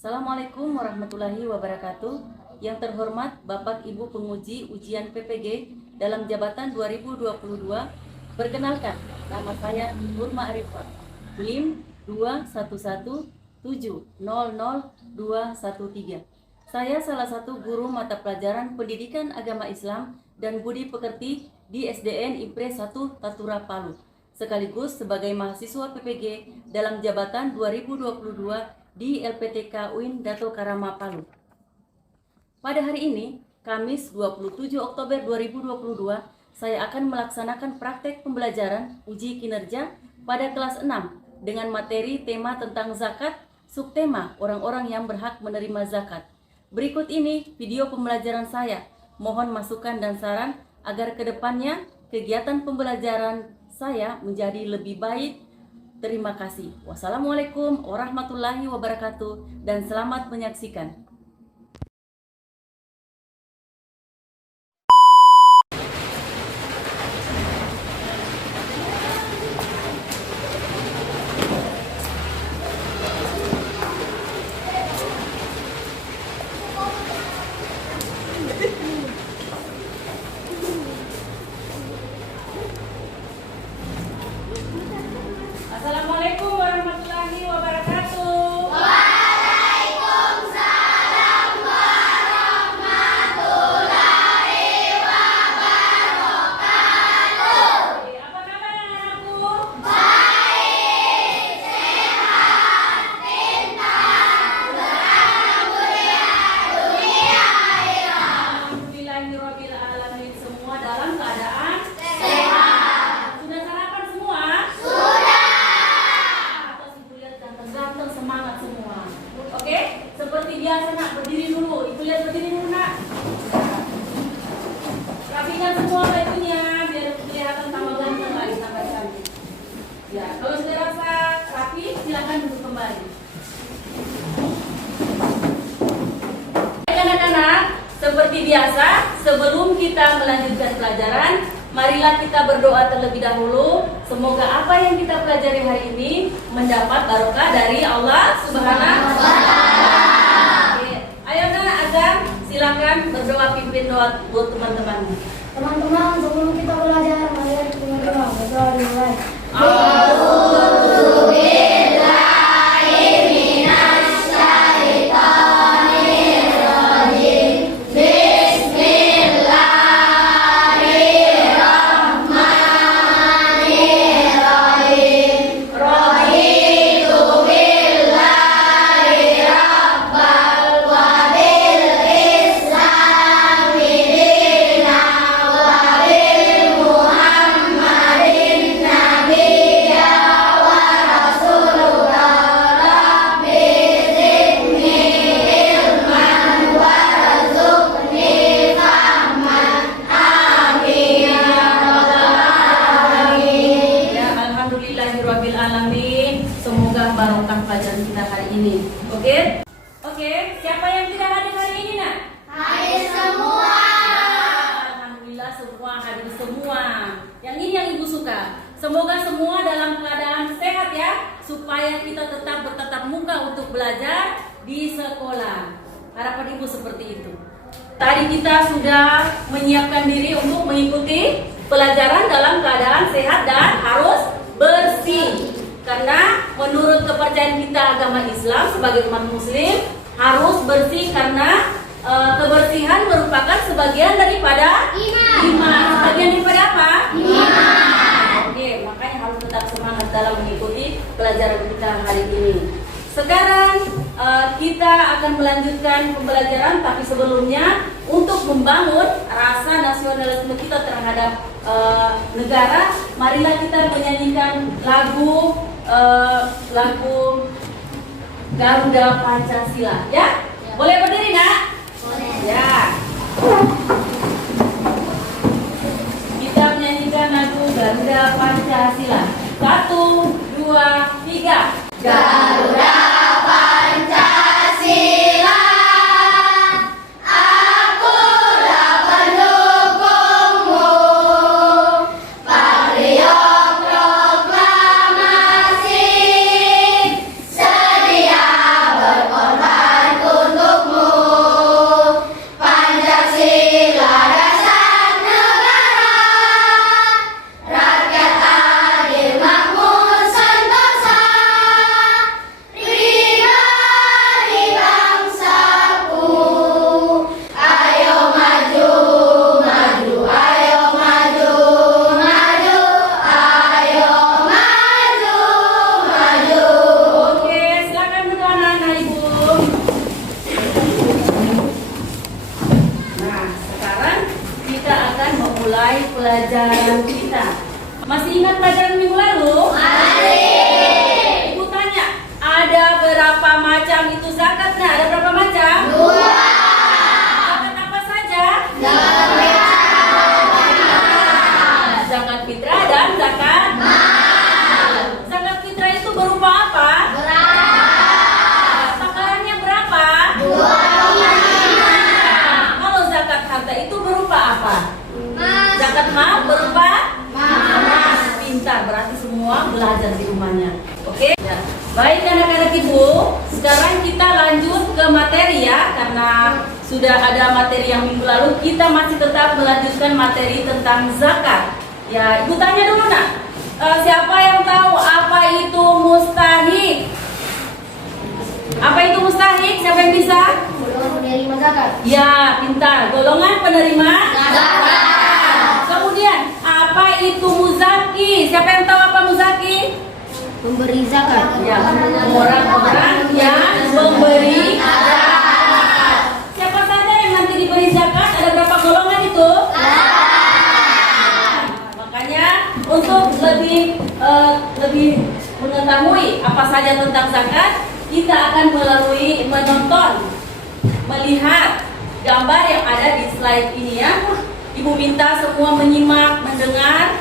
Assalamualaikum warahmatullahi wabarakatuh. Yang terhormat Bapak Ibu penguji ujian PPG dalam jabatan 2022. Perkenalkan, nama saya Nurma Arifah, NIM 2117000213. Saya salah satu guru mata pelajaran Pendidikan Agama Islam dan Budi Pekerti di SDN IPRE 1 Tatura Palu, sekaligus sebagai mahasiswa PPG dalam jabatan 2022 di LPTK UIN Dato Karama Palu. Pada hari ini, Kamis 27 Oktober 2022, saya akan melaksanakan praktek pembelajaran uji kinerja pada kelas 6 dengan materi tema tentang zakat, subtema orang-orang yang berhak menerima zakat. Berikut ini video pembelajaran saya. Mohon masukan dan saran agar kedepannya kegiatan pembelajaran saya menjadi lebih baik. Terima kasih. Wassalamualaikum warahmatullahi wabarakatuh dan selamat menyaksikan. Assalamualaikum warahmatullahi wabarakatuh. Waalaikumsalam warahmatullahi wabarakatuh. Apa kabar anak-anakku? Baik, sehat, pintar, beralhamdulillah dunia akhirat. Alhamdulillahirabbil alamin, semua dalam keadaan Sehat. sudah sarapan semua? Sudah. Atas ibu lihat ganteng-ganteng, semangat semua. Oke, seperti biasa nak, berdiri dulu. Ibu lihat berdiri dulu nak. Rapikan semua bajunya biar kelihatan tambah ganteng lagi, tambah cantik. Ya, kalau sudah rasa rapi, silakan duduk kembali. Baik anak-anak, seperti biasa, sebelum kita melanjutkan pelajaran, marilah kita berdoa terlebih dahulu. Semoga apa yang kita pelajari hari ini mendapat barokah dari Allah Subhanahu wa Ta'ala. Oke, ayo nak Azam, silakan berdoa, pimpin doa buat teman-teman. Teman-teman, sebelum kita belajar, mari kita berdoa. Berdoa dimulai. Ya, alhamdulillahirabbil alamin. Semoga barokah pelajaran kita hari ini. Oke? Oke, siapa yang tidak hadir hari ini nak? Hadir semua. Alhamdulillah semua hadir semua. Yang ini yang ibu suka. Semoga semua dalam keadaan sehat ya, supaya kita tetap bertatap muka untuk belajar di sekolah. Harapan ibu seperti itu. Tadi kita sudah menyiapkan diri untuk mengikuti pelajaran dalam keadaan sehat dan harus bersih. Karena menurut kepercayaan kita agama Islam sebagai umat muslim harus bersih karena kebersihan merupakan sebagian daripada iman. Sebagian daripada apa? Iman. Oke, makanya harus tetap semangat dalam mengikuti pelajaran kita hari ini. Sekarang kita akan melanjutkan pembelajaran, tapi sebelumnya untuk membangun rasa nasionalisme kita terhadap negara, marilah kita menyanyikan lagu Garuda Pancasila, ya? Boleh berdiri nak? Boleh. Ya. Kita menyanyikan lagu Garuda Pancasila. 1, 2, 3. Garuda Pancasila, akulah pendukungmu. Patriot proklamasi, sedia berkorban pelajaran kita. Masih ingat pelajaran minggu lalu? Ibu tanya, ada berapa macam itu zakatnya? Ada berapa macam? 2. Zakat apa saja? Zakat fitrah dan zakat mal. Zakat fitrah itu berupa apa? Takarannya berapa? 2,5. Kalau zakat harta itu berupa apa? Zakat mal berupa emas. Pintar, berarti semua belajar di rumahnya. Oke? Ya. Baik anak-anak ibu, sekarang kita lanjut ke materi ya, karena sudah ada materi yang minggu lalu, kita masih tetap melanjutkan materi tentang zakat. Ya, ibu tanya dulu nak, siapa yang tahu apa itu mustahik? Apa itu mustahik? Siapa yang bisa? Golongan penerima zakat. Ya, pintar. Golongan penerima Zakat. Kemudian, apa itu muzaki? Siapa yang tahu apa muzaki? Pemberi zakat. Ya, orang-orang yang memberi zakat. Siapa saja yang nanti diberi zakat? Ada berapa golongan itu? Makanya untuk lebih mengetahui apa saja tentang zakat, kita akan melalui melihat gambar yang ada di slide ini ya. Ibu minta semua menyimak, mendengar,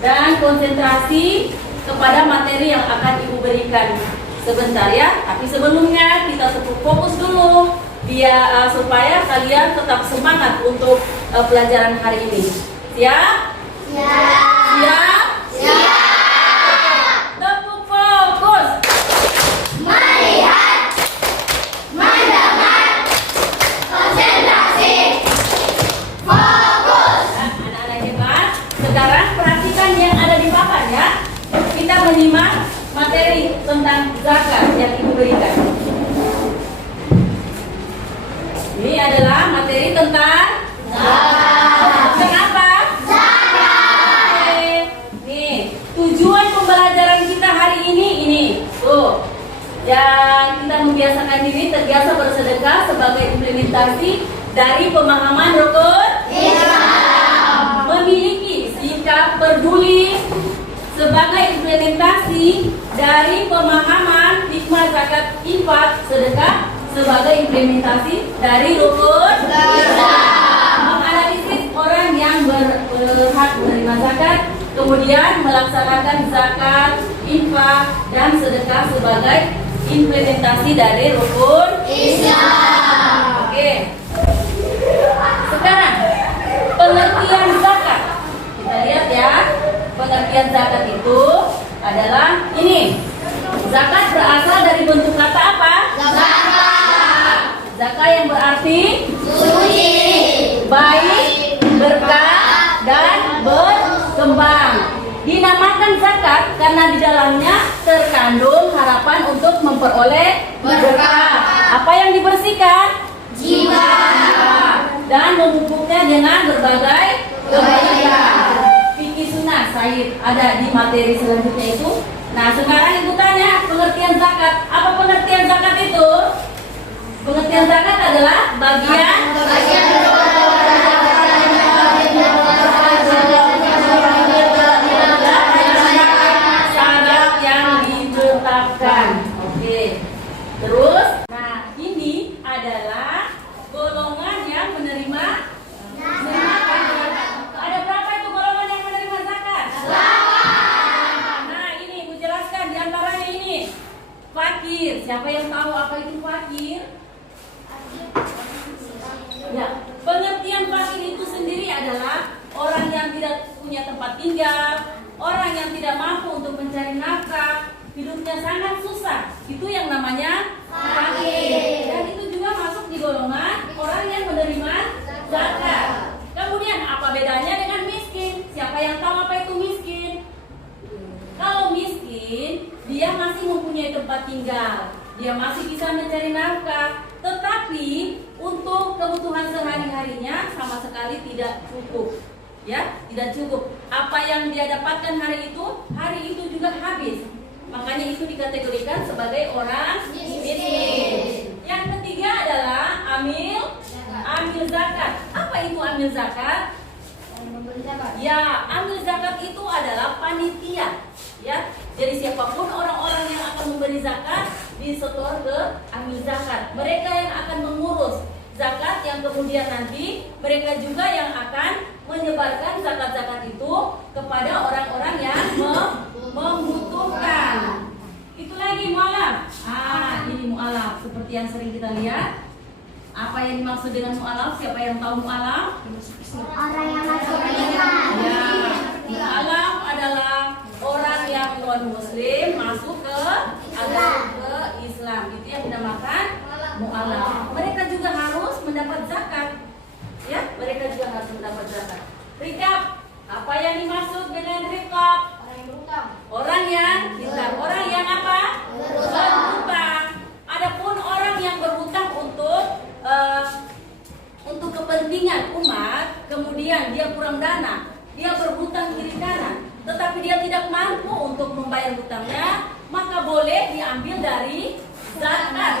dan konsentrasi kepada materi yang akan ibu berikan sebentar ya. Tapi sebelumnya kita fokus dulu biar supaya kalian tetap semangat untuk pelajaran hari ini. Siap? Siap? Tepuk fokus. Melihat, mendengar, konsentrasi, fokus. Anak-anak hebat. Sekarang perhatikan yang ada di papan ya. Kita menyimak materi tentang zakat yang ibu berikan. Ini adalah materi tentang zakat. Kenapa? Zakat. Nih, tujuan pembelajaran kita hari ini. Tuh. Yang kita membiasakan diri terbiasa bersedekah sebagai implementasi dari pemahaman rukun Islam. Memiliki sikap peduli sebagai implementasi dari pemahaman hikmah zakat infak sedekah sebagai implementasi dari rukun Islam. Menganalisis orang yang berhak menerima zakat, kemudian melaksanakan zakat, infak, dan sedekah sebagai implementasi dari rukun Islam. Oke. Sekarang pengertian zakat. Kita lihat ya. Pengertian zakat itu adalah ini. Zakat berasal dari bentuk kata apa? Zakat. Zakat yang berarti Suci. baik, berkah, dan berkembang. Dinamakan zakat karena di dalamnya terkandung harapan untuk memperoleh berkah. Apa yang dibersihkan? Jiwa. Dan memupuknya dengan berbagai kebaikan. Fikih sunnah Said ada di materi selanjutnya itu. Nah, sekarang ibu tanya pengertian zakat. Apa pengertian zakat itu? Pengertian zakat adalah bagian syarat yang ditetapkan. Oke. Terus, nah ini adalah golongan yang menerima zakat. Ada berapa itu golongan yang menerima zakat? Nah, ini ibu jelaskan di antaranya ini. Fakir. Siapa yang tahu apa itu fakir? Ya, pengertian fakir itu sendiri adalah orang yang tidak punya tempat tinggal, orang yang tidak mampu untuk mencari nafkah, hidupnya sangat susah. Itu yang namanya fakir. Dan itu juga masuk di golongan orang yang menerima zakat. Kemudian apa bedanya dengan miskin? Siapa yang tahu apa itu miskin? Kalau miskin, dia masih mempunyai tempat tinggal, dia masih bisa mencari nafkah, tetapi untuk kebutuhan sehari-harinya sama sekali tidak cukup. Ya, tidak cukup. Apa yang dia dapatkan hari itu juga habis. Makanya itu dikategorikan sebagai orang miskin. Yang ketiga adalah amil zakat. Apa itu amil zakat? Memberi zakat. Ya, amil zakat itu adalah panitia. Ya, jadi siapapun orang-orang yang akan memberi zakat disetor ke amil zakat. Mereka yang akan mengurus zakat yang kemudian nanti mereka juga yang akan menyebarkan zakat-zakat itu kepada orang-orang yang membutuhkan. Itu lagi mu'alaf. Ini mu'alaf seperti yang sering kita lihat. Apa yang dimaksud dengan mu'alaf? Siapa yang tahu mu'alaf? Orang yang masuk Islam. Ya, mu'alaf adalah orang yang non muslim masuk ke Islam. Itu yang dinamakan mu'alaf. Mereka juga harus mendapat zakat. Ya, mereka juga harus mendapat zakat. Rikab, apa yang dimaksud dengan rikab? Orang yang berutang. Orang yang rikab. Orang yang apa? Berhutang. Adapun orang yang berhutang untuk kepentingan umat, kemudian dia kurang dana, dia berhutang kiri kanan, tetapi dia tidak mampu untuk membayar hutangnya, maka boleh diambil dari zakat.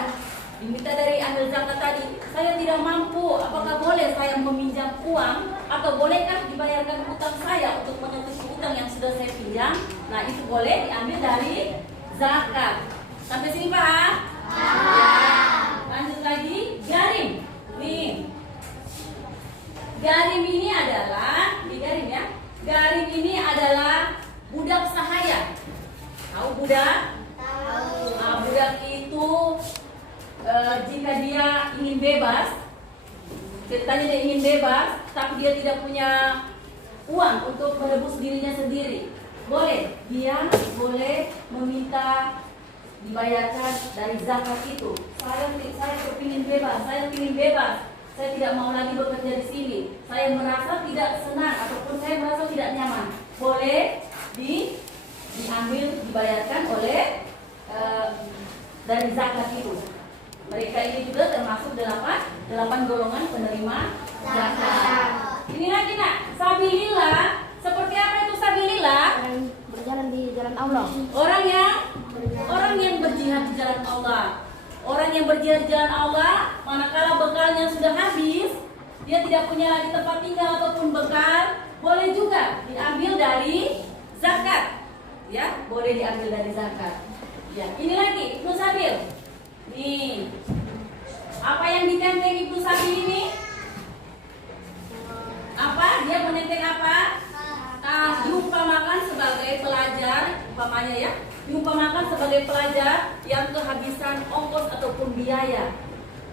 Diminta dari ambil zakat tadi, saya tidak mampu, apakah boleh saya meminjam uang atau bolehkah dibayarkan hutang saya untuk menutupi hutang yang sudah saya pinjam? Nah, itu boleh diambil dari zakat. Sampai sini paham? Ya. Lanjut lagi, garim. Nih. Garim ini adalah, garim ya. Garim ini adalah budak sahaya. Tahu budak? Tahu. Budak itu jika dia ingin bebas, ceritanya dia ingin bebas, tapi dia tidak punya uang untuk menebus dirinya sendiri. Dia boleh meminta dibayarkan dari zakat itu. Saya ingin bebas, saya tidak mau lagi bekerja di sini. Saya merasa tidak senang ataupun saya merasa tidak nyaman. Boleh diambil, dibayarkan oleh dari zakat itu. Mereka ini juga termasuk 8 golongan penerima zakat. Ini lagi nak, sabilillah. Seperti apa itu sabilillah? Berjalan di jalan Allah. Orang yang berjihad di jalan Allah. Orang yang berjihad di jalan Allah, manakala bekalnya sudah habis, dia tidak punya lagi tempat tinggal ataupun bekal, boleh juga diambil dari zakat. Ya, boleh diambil dari zakat. Ya, ini lagi Ibnu Sabil. Nih, apa yang ditenteng Ibnu Sabil ini? Apa? Dia menenteng apa? Diumpamakan sebagai pelajar, umpamanya ya, diumpamakan sebagai pelajar yang kehabisan ongkos ataupun biaya.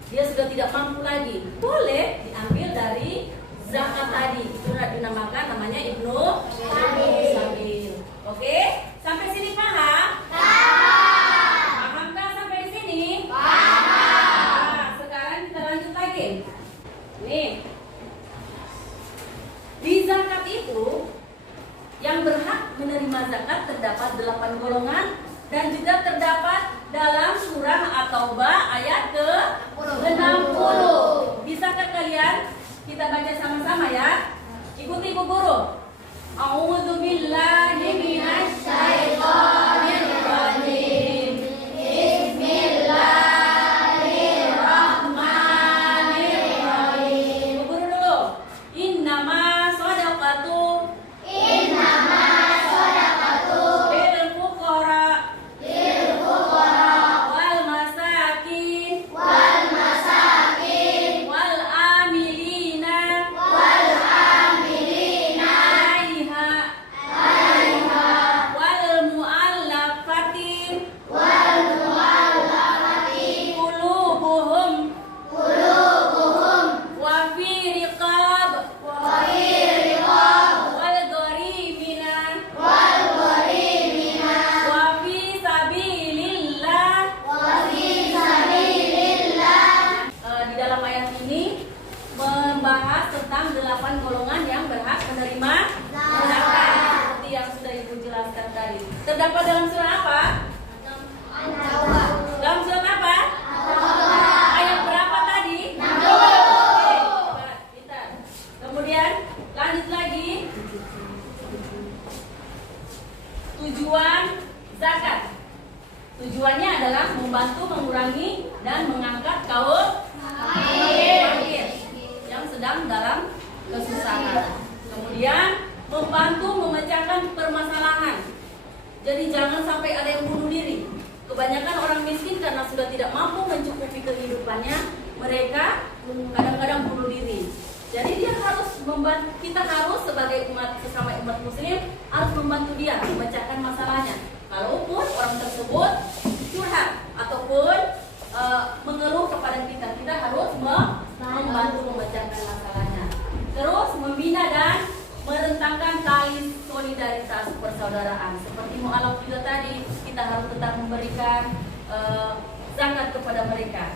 Dia sudah tidak mampu lagi. Boleh diambil dari zakat tadi. Itu dinamakan namanya Ibnu Sabil. Oke? Sampai sini paham? Pahamkah sampai di sini? Paham. Sekarang kita lanjut lagi. Nih. Di zakat itu yang berhak menerima zakat terdapat 8 golongan dan juga terdapat dalam surah At-Taubah ayat ke-60. Bisakah kalian kita baca sama-sama ya? Ikuti Ibu Guru. A'udzu billahi minasy syaithanir rajim. Bismillahirrahmanirrahim. Ibu Guru dulu. Innama shadaqatu membahas tentang 8 golongan yang berhak menerima zakat seperti yang sudah Ibu jelaskan tadi. Terdapat dalam surah apa? Dalam surah apa? Ayat berapa tadi? 60. Oke, pintar. Kemudian lanjut lagi. Tujuan zakat. Tujuannya adalah membantu mengurangi dan mengangkat kaum fakir yang sedang dalam kesusahan. Kemudian mereka kadang-kadang bunuh diri. Jadi dia harus membantu, kita harus sebagai sesama umat muslim harus membantu dia memecahkan masalahnya. Kalaupun orang tersebut curhat ataupun mengeluh kepada kita, kita harus membantu memecahkan masalahnya. Terus membina dan merentangkan tali solidaritas persaudaraan. Seperti mu'alaf juga tadi, kita harus tetap memberikan zakat kepada mereka.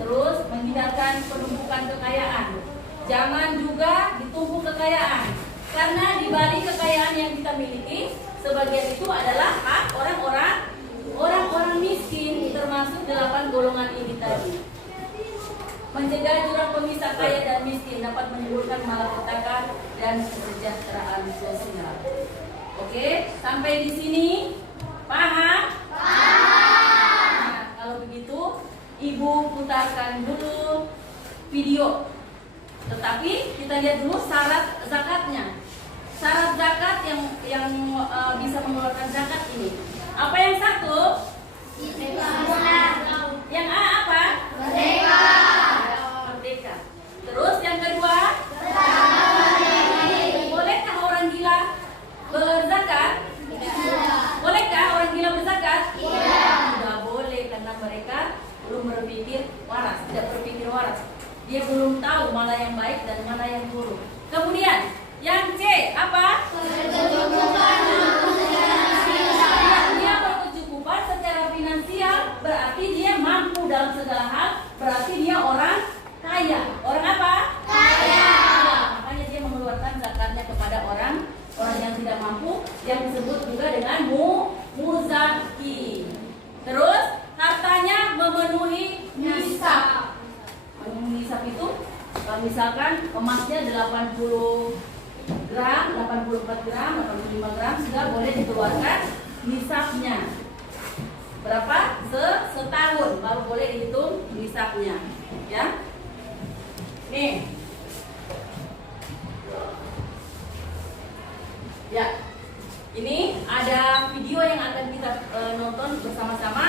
Terus menghindarkan penumpukan kekayaan. Jangan juga ditumpuk kekayaan, karena di balik kekayaan yang kita miliki, sebagian itu adalah hak orang-orang miskin, termasuk 8 golongan ini tadi. Mencegah jurang pemisah kaya dan miskin dapat menimbulkan malapetaka dan kesejahteraan sosial. Oke, sampai di sini paham? Nah, kalau begitu Ibu putarkan dulu video. Tetapi kita lihat dulu syarat zakatnya. Syarat zakat yang bisa mengeluarkan zakat ini. Apa yang satu? Yang A apa? Merdeka. Terus yang kedua? Bolehkah orang gila berzakat? Bolehkah orang gila berzakat? Tidak boleh, karena mereka belum berpikir waras, tidak berpikir waras. Dia belum tahu mana yang baik dan mana yang buruk. Kemudian yang C apa? Dia berkecukupan secara finansial, berarti dia mampu dalam segala hal, berarti dia orang kaya. Orang apa? Kaya. Makanya dia mengeluarkan zakatnya kepada orang yang tidak mampu, yang disebut juga dengan muzaki. Terus hartanya memenuhi nisab. Memenuhi nisab itu misalkan emasnya 80 gram, 84 gram, 85 gram, sudah boleh dikeluarkan nisabnya. Berapa? Setahun baru boleh dihitung nisabnya, ya. Nih. Ya. Ini ada video yang akan kita nonton bersama-sama.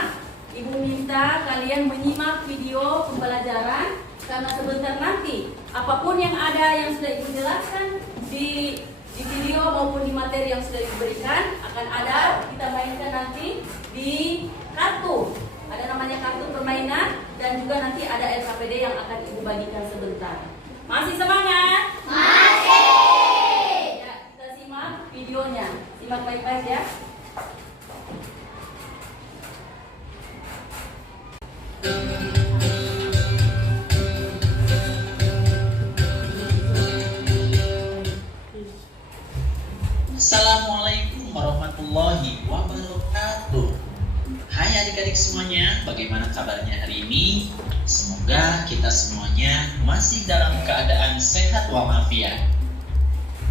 Ibu minta kalian menyimak video pembelajaran, karena sebentar nanti apapun yang ada yang sudah Ibu jelaskan di video maupun di materi yang sudah diberikan akan ada kita mainkan nanti di kartu. Ada namanya kartu permainan, dan juga nanti ada LKPD yang akan Ibu bagikan sebentar. Masih semangat? Masih. Ya, kita simak videonya. Simak baik-baik ya. Assalamualaikum warahmatullahi wabarakatuh. Hai adik-adik semuanya, bagaimana kabarnya hari ini? Semoga kita semuanya masih dalam keadaan sehat walafiat.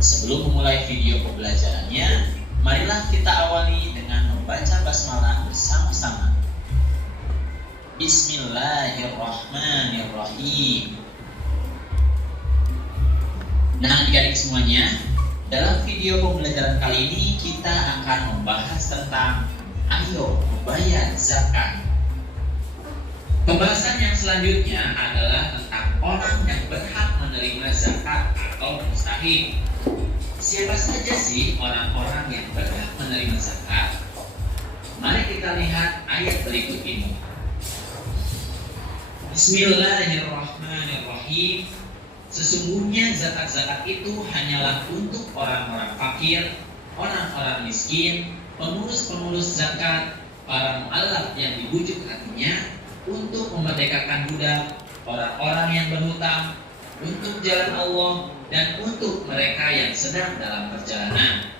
Sebelum memulai video pembelajarannya, marilah kita awali dengan membaca basmalah bersama-sama. Bismillahirrahmanirrahim. Nah adik-adik semuanya, dalam video pembelajaran kali ini kita akan membahas tentang ayo membayar zakat. Pembahasan yang selanjutnya adalah tentang orang yang berhak menerima zakat atau mustahik. Siapa saja sih orang-orang yang berhak menerima zakat? Mari kita lihat ayat berikut ini. Bismillahirrahmanirrahim. Sesungguhnya zakat-zakat itu hanyalah untuk orang-orang fakir, orang-orang miskin, pengurus-pengurus zakat, para mu'allaf yang dibujuk hatinya, untuk memerdekakan budak, orang-orang yang berhutang, untuk jalan Allah, dan untuk mereka yang sedang dalam perjalanan.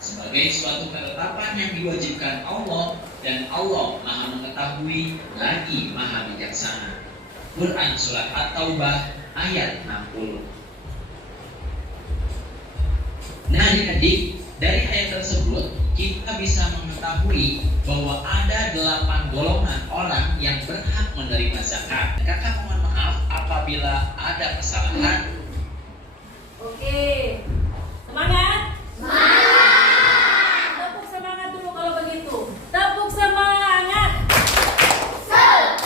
Sebagai suatu ketetapan yang diwajibkan Allah, dan Allah Maha Mengetahui lagi Maha Bijaksana. Quran Surat At-Taubah ayat 60. Nah adik-adik, dari ayat tersebut kita bisa mengetahui bahwa ada 8 golongan orang yang berhak menerima zakat. Kakak mohon maaf apabila ada kesalahan. Oke. Semangat? Semangat. Tepuk semangat dulu kalau begitu. Tepuk semangat. Semangat.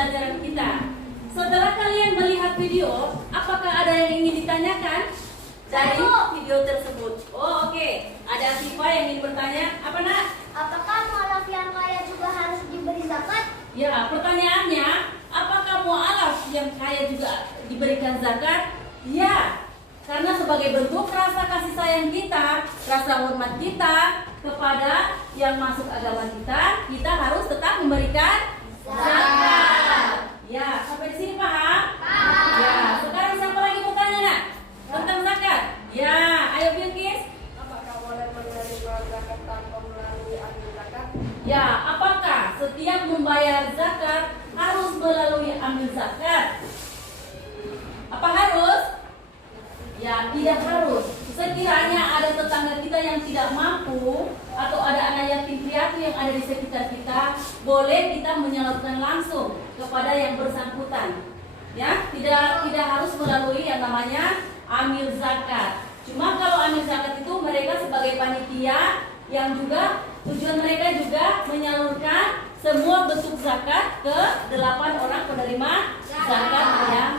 pembelajaran kita. Setelah kalian melihat video, apakah ada yang ingin ditanyakan dari video tersebut? Oh, oke. Ada Siva yang ingin bertanya. Apa, Nak? Apakah mualaf yang kaya juga harus diberi zakat? Ya, pertanyaannya, apakah mualaf yang kaya juga diberikan zakat? Ya, karena sebagai bentuk rasa kasih sayang kita, rasa hormat kita kepada yang masuk agama kita harus tetap memberikan zakat. Ya, sampai di sini paham? Paham. Ya, sekarang siapa lagi mau tanya, Nak? Tentang zakat? Ya, ayo Bilkis. Apakah boleh menerima zakat tanpa melalui amil zakat? Ya, apakah setiap membayar zakat harus melalui ambil zakat? Apa harus? Ya, tidak harus. Sekiranya ada tetangga kita yang tidak mampu atau ada anak yatim piatu yang ada di sekitar kita, boleh kita menyalurkan langsung kepada yang bersangkutan. Ya, tidak harus melalui yang namanya amil zakat. Cuma kalau amil zakat itu mereka sebagai panitia yang juga tujuan mereka juga menyalurkan semua bentuk zakat ke 8 orang penerima zakat yang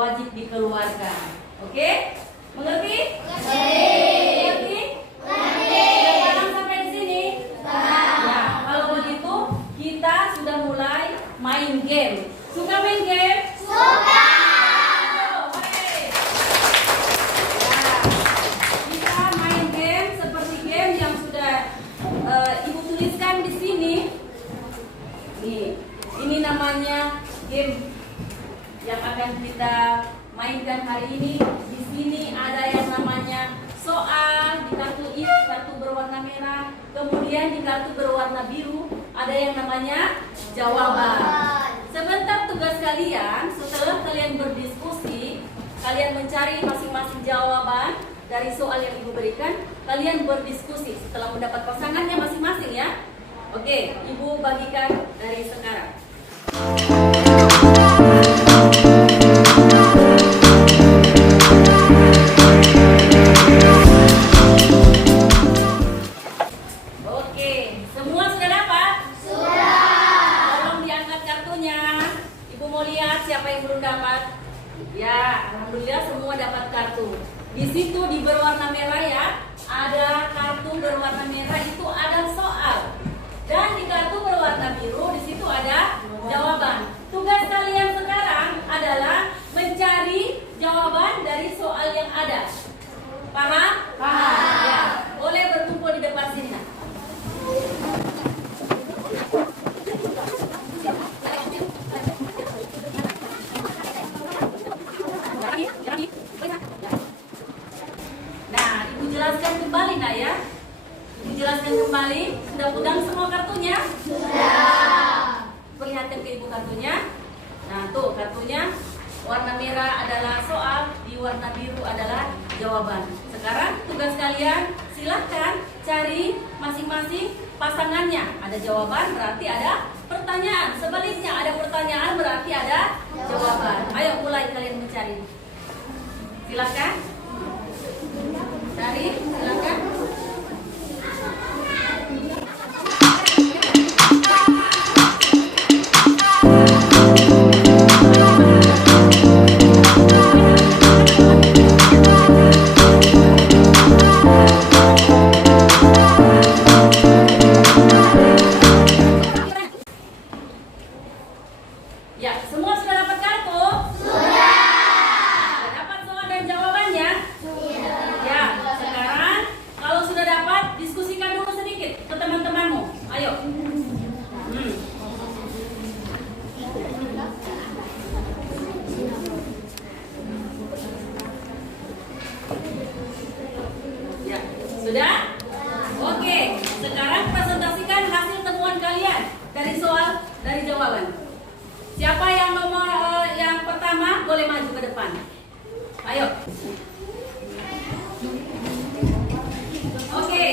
wajib dikeluarkan. Oke? Mengerti? Mengerti? Sudah paham sampai di sini? Ya, kalau begitu kita sudah mulai main game. Suka main game? Suka. Kita main game seperti game yang sudah Ibu tuliskan di sini. Nih, ini namanya game yang akan kita mainkan hari ini. Di sini ada yang namanya soal di kartu berwarna merah, kemudian di kartu berwarna biru ada yang namanya jawaban. Sebentar tugas kalian, setelah kalian berdiskusi, kalian mencari masing-masing jawaban dari soal yang Ibu berikan, kalian berdiskusi setelah mendapat pasangannya masing-masing ya. Oke, Ibu bagikan dari sekarang. Oke, semua sudah dapat? Sudah. Tolong diangkat kartunya. Ibu mau lihat siapa yang belum dapat. Ya, alhamdulillah semua dapat kartu. Di situ di berwarna merah ya, ada kartu berwarna merah itu ada soal. Dan di kartu berwarna biru di situ ada jawaban. Tugas kalian sekarang adalah mencari jawaban dari soal yang ada. Paham? Paham. Ya, boleh berkumpul di depan sini. Nah, Ibu jelaskan kembali nak ya. Ibu jelaskan kembali. Sudah pegang semua kartunya? Sudah. Perlihatkan ke Ibu kartunya. Nah, tuh kartunya warna merah adalah soal, di warna biru adalah jawaban. Sekarang tugas kalian silahkan cari masing-masing pasangannya. Ada jawaban berarti ada pertanyaan. Sebaliknya ada pertanyaan berarti ada jawaban. Ayo mulai kalian mencari. Silahkan. Cari, silahkan. Ya, semua sudah dapat kartu? Sudah. Sudah dapat soal dan jawabannya? Sudah. Ya, sekarang kalau sudah dapat, diskusikan dulu sedikit ke teman-temanmu. Ayo. Ya, sudah? Oke, sekarang presentasikan hasil temuan kalian dari soal, dari jawaban. Siapa yang nomor yang pertama boleh maju ke depan. Ayo. Oke.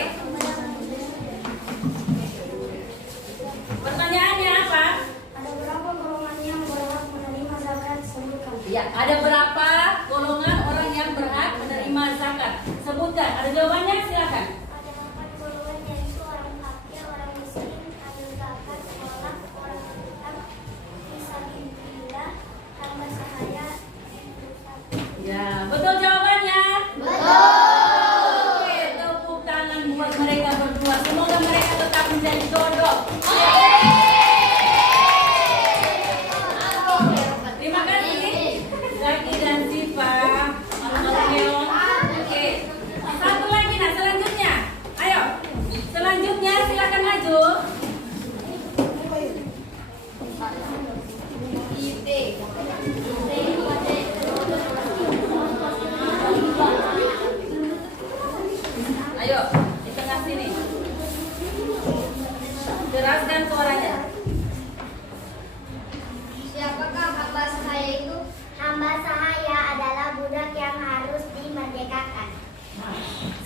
Pertanyaannya apa? Ada berapa golongan yang berhak menerima zakat? Sebutkan. Ya, ada berapa golongan orang yang berhak menerima zakat? Sebutkan. Ada jawabannya? Silakan. Ada 8 golongan yaitu orang fakir, orang miskin, ahli zakat, sekolah, orang utang, fisabilillah,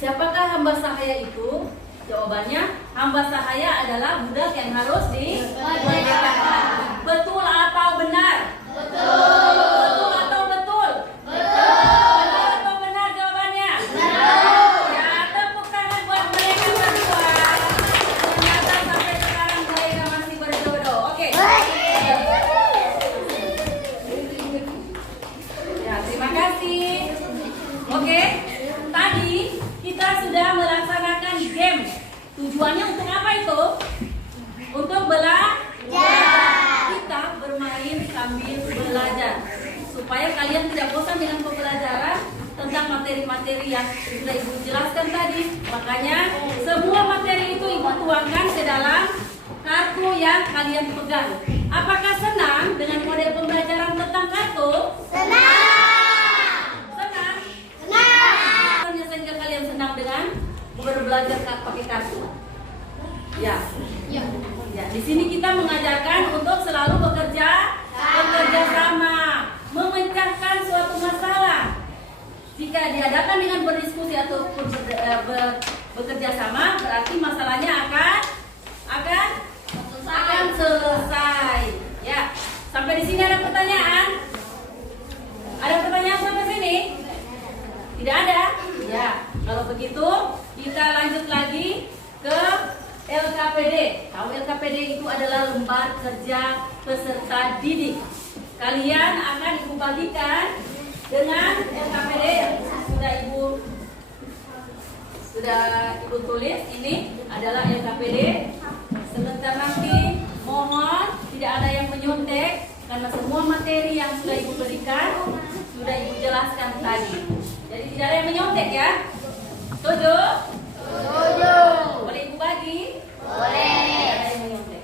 Siapakah hamba sahaya itu? Jawabannya, hamba sahaya adalah budak yang harus dimerdekakan. Betul atau benar? Betul. Betul atau betul? Betul. Betul atau benar jawabannya? Benar. Ya, tepuk tangan buat mereka berdua. Ternyata sampai sekarang mereka masih berjodoh. Oke. Ya, terima kasih. Oke. Tadi kita sudah melaksanakan game. Tujuannya untuk apa itu? Untuk belajar. Kita bermain sambil belajar supaya kalian tidak bosan dengan pembelajaran tentang materi-materi yang sudah Ibu jelaskan tadi. Makanya semua materi itu Ibu tuangkan ke dalam kartu yang kalian pegang. Apakah senang dengan model pembelajaran tentang kartu? Senang. Senang? Senang. Sehingga kalian senang dengan belajar pakai kartu. Ya. Ya. Ya, di sini kita mengajarkan untuk selalu bekerja sama, memecahkan suatu masalah. Jika diadakan dengan berdiskusi ataupun bekerja sama, berarti masalahnya akan selesai. Ya, sampai di sini ada pertanyaan? Ada pertanyaan sampai sini? Tidak ada? Ya, kalau begitu kita lanjut lagi ke LKPD. Tahu LKPD itu adalah lembar kerja peserta didik. Kalian akan Ibu bagikan dengan LKPD yang sudah Ibu tulis. Ini adalah LKPD. Sebentar nanti mohon tidak ada yang menyontek karena semua materi yang sudah Ibu berikan sudah Ibu jelaskan tadi. Jadi tidak ada yang menyontek ya. Setuju? Setuju. Boleh Ibu bagi? Boleh. Tidak ada yang menyontek.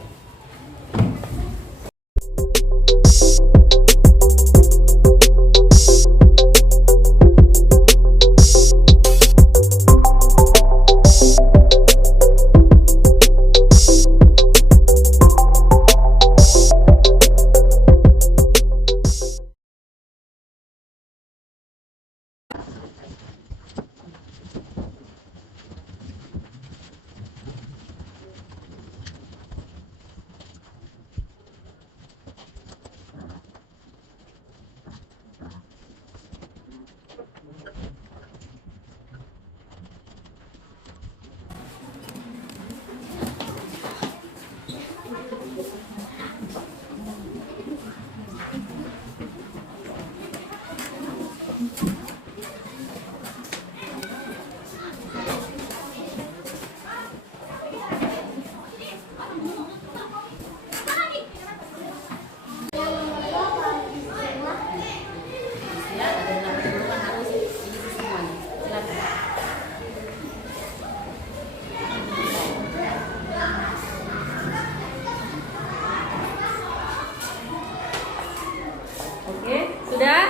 Sudah?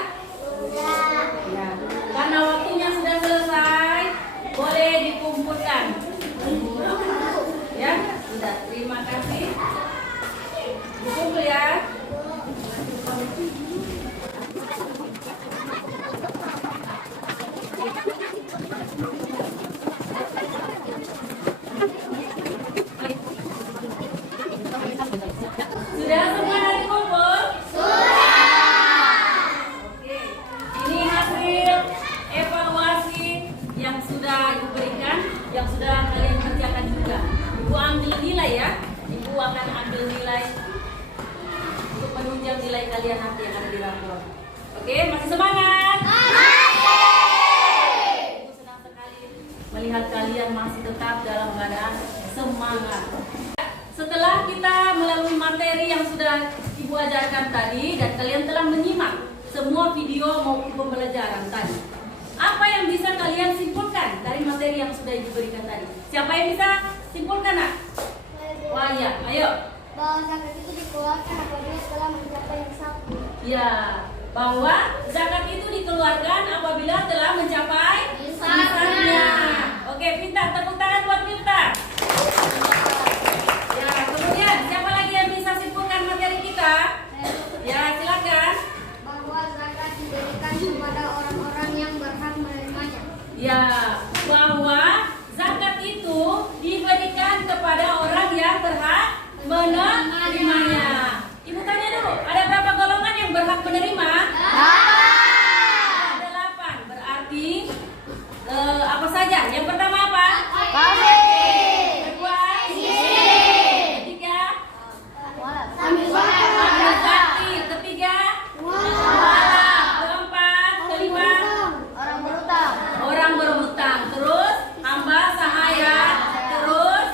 Sudah. Ya. Karena waktunya sudah selesai, boleh dikumpulkan. Ya, sudah. Terima kasih. Dikumpul ya. Sudah semua dikumpul? Yang sudah kalian kerjakan juga. Ibu ambil nilai ya. Ibu akan ambil nilai untuk menunjang nilai kalian nanti yang ada di rapor. Oke, masih semangat? Ibu senang sekali melihat kalian masih tetap dalam keadaan semangat. Setelah kita melalui materi yang sudah Ibu ajarkan tadi dan kalian telah menyimak semua video maupun pembelajaran tadi, apa yang bisa kalian simpulkan dari materi yang sudah Ibu berikan tadi? Siapa yang bisa simpulkan, Nak? Wah ya, ayo. Bahwa zakat itu dikeluarkan apabila telah mencapai nisab. Ya, bahwa zakat itu dikeluarkan apabila telah mencapai nisabnya. Oke, pintar, tepuk tangan buat pintar. Ya, kemudian siapa lagi yang bisa simpulkan materi kita? Ya, silakan. Bahwa zakat diberikan kepada orang-orang yang berhak menerimanya. Ya, bahwa menerimanya. Ibu tanya dulu, ada berapa golongan yang berhak menerima? 8. Berarti apa saja? Yang pertama apa? Kedua, ketiga, ambil zakti. Ketiga, mualaf. Keempat, kelima, orang berhutang. Terus hamba sahaya. Terus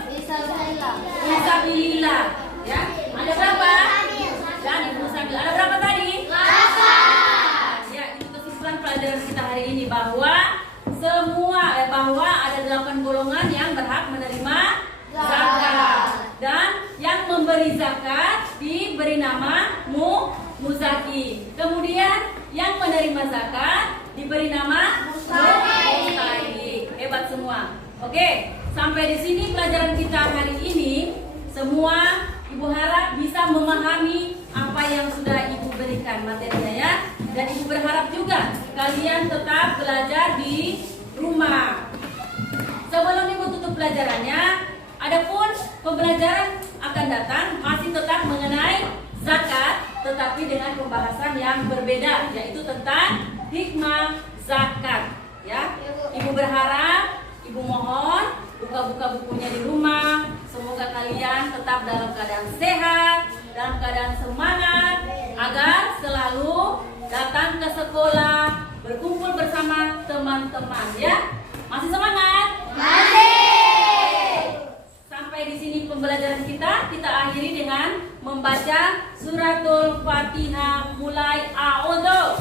fisabilillah. Ya, ada berapa? Dan ibu sambil ada berapa tadi? 8. Ya, itu kesimpulan pelajaran kita hari ini bahwa bahwa ada 8 golongan yang berhak menerima zakat, dan yang memberi zakat diberi nama muzaki. Kemudian yang menerima zakat diberi nama mustahik. Hebat semua. Oke, sampai di sini pelajaran kita hari ini. Semua ibu harap bisa memahami apa yang sudah ibu berikan materinya ya. Dan ibu berharap juga kalian tetap belajar di rumah. Sebelum ibu tutup pelajarannya, adapun pembelajaran akan datang masih tetap mengenai zakat, tetapi dengan pembahasan yang berbeda, yaitu tentang hikmah zakat. Ya, ibu berharap, ibu mohon buka-buka bukunya di rumah. Semoga kalian tetap dalam keadaan sehat, dalam keadaan semangat, agar selalu datang ke sekolah, berkumpul bersama teman-teman ya. Masih semangat? Masih. Sampai di sini pembelajaran kita akhiri dengan membaca suratul Fatihah mulai a'udzu.